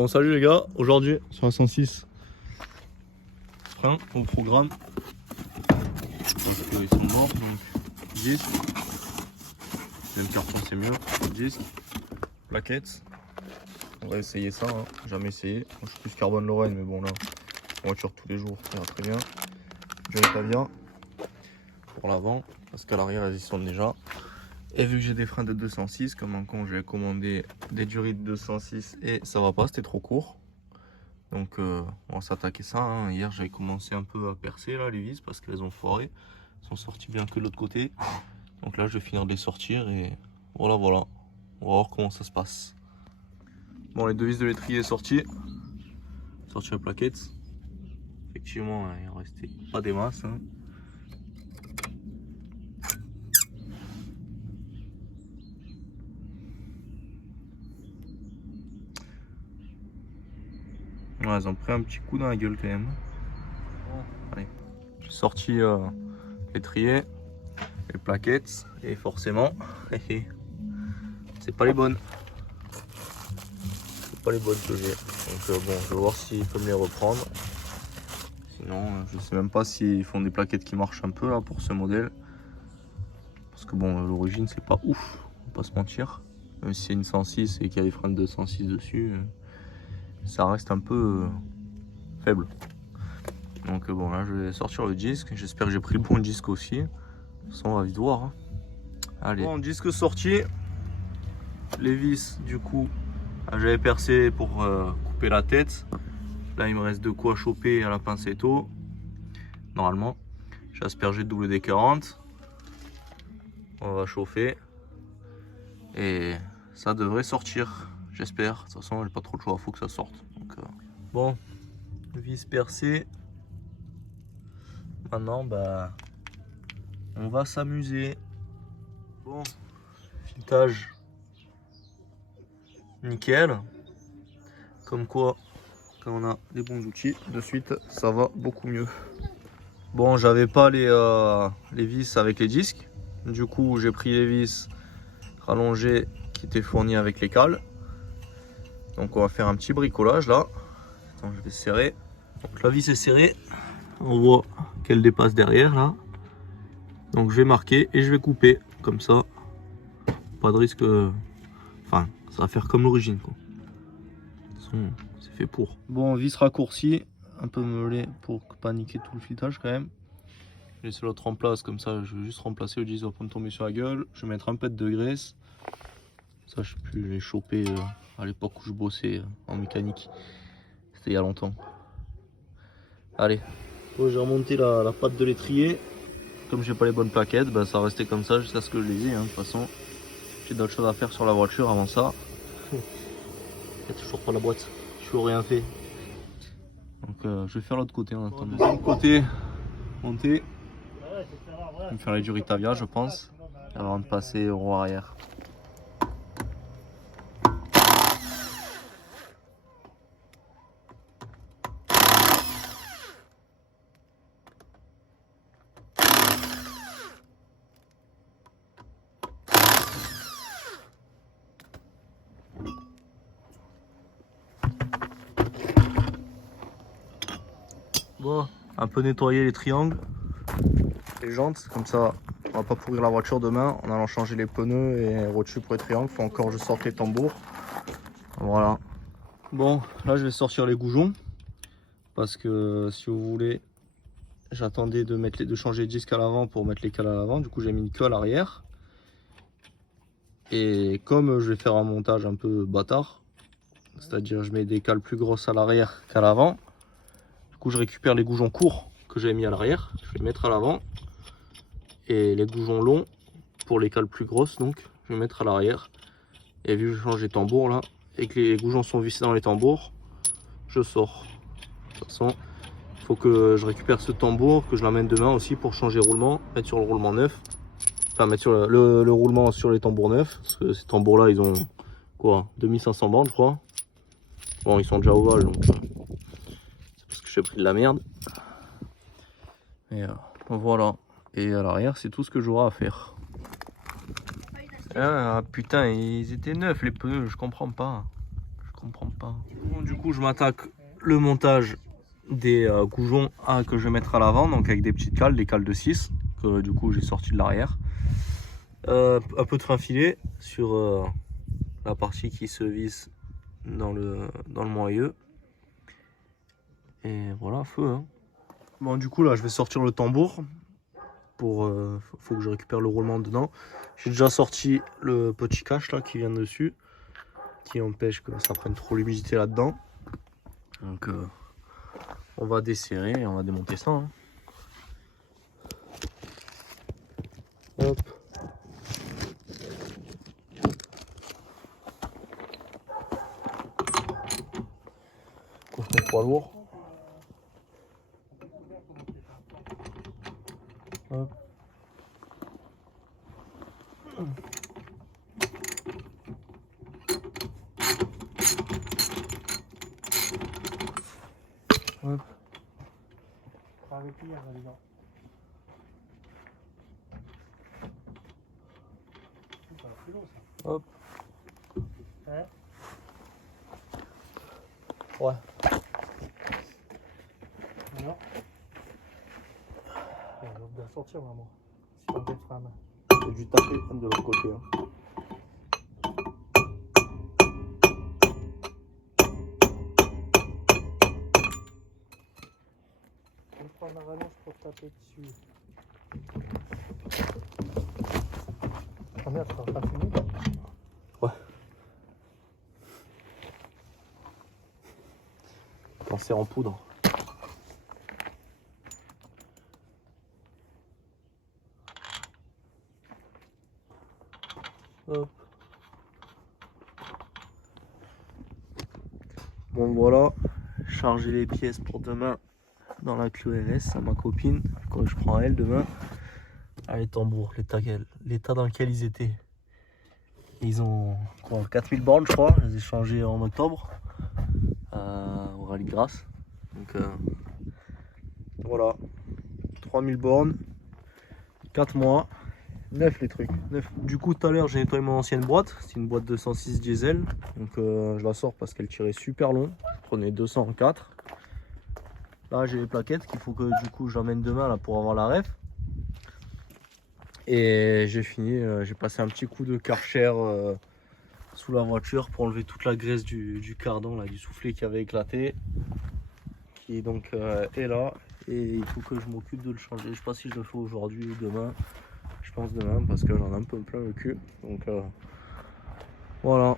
Bon salut les gars, aujourd'hui sur la 106 frein au programme parce qu'ils sont morts, donc disque, même carton c'est mieux, disque, plaquettes, on va essayer ça, hein. Jamais essayé, moi, je suis plus carbone Lorraine mais bon là, en voiture tous les jours, ça ira très bien. Durée Tavia pour l'avant parce qu'à l'arrière elles y sont déjà. Et vu que j'ai des freins de 206, comme un con, j'ai commandé des durées de 206 et ça va pas, c'était trop court. Donc on va s'attaquer ça, hein. Hier j'avais commencé un peu à percer là, les vis parce qu'elles ont foiré. Elles sont sorties bien que de l'autre côté. Donc là je vais finir de les sortir et voilà. On va voir comment ça se passe. Bon, les deux vis de l'étrier sorties. Sorti la plaquette. Effectivement, il en restait pas des masses, hein. Ouais, elles ont pris un petit coup dans la gueule quand même. Bon, allez. J'ai sorti l'étrier, les plaquettes et forcément, c'est pas les bonnes. C'est pas les bonnes que j'ai. Donc bon, je vais voir s'ils peuvent me les reprendre. Sinon, je sais même pas s'ils font des plaquettes qui marchent un peu là pour ce modèle. Parce que bon, l'origine c'est pas ouf, on va pas se mentir. Même si c'est une 106 et qu'il y a des freins de 206 dessus, ça reste un peu faible. Donc bon, là je vais sortir le disque. J'espère que j'ai pris le bon disque aussi. De toute façon, on va vite voir, hein. Allez. Bon, disque sorti. Les vis, du coup, j'avais percé pour couper la tête. Là, il me reste de quoi choper à la pincetto. Normalement, j'ai aspergé de WD-40. On va chauffer. Et ça devrait sortir, j'espère. De toute façon, j'ai pas trop de choix, il faut que ça sorte. Donc, bon, vis percée. Maintenant, bah, on va s'amuser. Bon, filetage nickel. Comme quoi, quand on a des bons outils, de suite, ça va beaucoup mieux. Bon, j'avais pas les vis avec les disques. Du coup, j'ai pris les vis rallongées qui étaient fournies avec les cales. Donc, on va faire un petit bricolage là. Attends, je vais serrer. Donc, la vis est serrée. On voit qu'elle dépasse derrière là. Donc, je vais marquer et je vais couper. Comme ça, pas de risque. Enfin, ça va faire comme l'origine, quoi. De toute façon, c'est fait pour. Bon, vis raccourcie, un peu meulé pour pas niquer tout le filetage quand même. Je laisse l'autre en place, comme ça je vais juste remplacer le disque, va pas me tomber sur la gueule. Je vais mettre un peu de graisse. Ça, je sais plus, je l'ai chopé à l'époque où je bossais en mécanique. C'était il y a longtemps. Allez, bon, j'ai remonté la patte de l'étrier. Comme j'ai pas les bonnes plaquettes, bah, ça va rester comme ça jusqu'à ce que je les ai, hein. De toute façon, j'ai d'autres choses à faire sur la voiture avant ça. Il n'y a toujours pas la boîte, je n'ai toujours rien fait. Donc je vais faire l'autre côté en attendant. Deuxième côté, monter. Je vais me faire les durées Tavia, je pense, avant de passer au roue arrière. Bon, un peu nettoyer les triangles, les jantes, comme ça on va pas pourrir la voiture demain en allant changer les pneus et au-dessus pour les triangles. Faut encore que je sorte les tambours. Voilà. Bon, là je vais sortir les goujons parce que si vous voulez, j'attendais de changer les disques à l'avant pour mettre les cales à l'avant. Du coup, j'ai mis une queue à l'arrière. Et comme je vais faire un montage un peu bâtard, c'est-à-dire je mets des cales plus grosses à l'arrière qu'à l'avant. Du coup, je récupère les goujons courts que j'avais mis à l'arrière. Je vais les mettre à l'avant. Et les goujons longs, pour les cales plus grosses, donc, je vais mettre à l'arrière. Et vu que je change les tambours là, et que les goujons sont vissés dans les tambours, je sors. De toute façon, il faut que je récupère ce tambour, que je l'amène demain aussi pour changer le roulement, mettre sur le roulement neuf. Enfin, mettre sur le roulement sur les tambours neufs. Parce que ces tambours là, ils ont quoi, 2500 bandes, je crois. Bon, ils sont déjà ovales, donc c'est parce que j'ai pris de la merde. Et voilà. Et à l'arrière, c'est tout ce que j'aurai à faire. Ah putain, ils étaient neufs les pneus, je comprends pas. Je comprends pas. Bon, du coup, je m'attaque le montage des goujons que je vais mettre à l'avant, donc avec des petites cales, des cales de 6, que du coup j'ai sorti de l'arrière. Un peu de fin filet sur la partie qui se visse dans le moyeu. Et voilà, feu. Hein. Bon, du coup, là, je vais sortir le tambour. Faut que je récupère le roulement dedans. J'ai déjà sorti le petit cache là qui vient dessus, qui empêche que ça prenne trop l'humidité là-dedans. Donc, on va desserrer et on va démonter ça. Hein. Hop. Coffret poids lourd. Hop. Hop. Hop. Hein? Ouais. Alors on va bien sortir, maman. Si on fait femme. J'ai dû taper de l'autre côté. Hein. Je vais prendre la rallonge pour taper dessus. Ah merde, ça va pas fini. Ouais. Quand c'est en poudre. Hop. Bon voilà, charger les pièces pour demain dans la Clio RS à ma copine, quand je prends elle demain. Allez, tambour, l'état dans lequel ils étaient. Ils ont quoi, 4000 bornes je crois, je les ai changés en octobre au Rallye de Grasse. Donc voilà, 3000 bornes, 4 mois, 9 les trucs. 9. Du coup tout à l'heure j'ai nettoyé mon ancienne boîte, c'est une boîte de 106 diesel. Donc je la sors parce qu'elle tirait super long, je prenais 204. Là j'ai les plaquettes qu'il faut que du coup j'emmène demain là, pour avoir la ref. Et j'ai fini, j'ai passé un petit coup de Karcher sous la voiture pour enlever toute la graisse du cardan, là, du soufflet qui avait éclaté. Qui donc est là. Et il faut que je m'occupe de le changer. Je sais pas si je le fais aujourd'hui ou demain. Je pense demain parce que j'en ai un peu plein le cul. Donc voilà.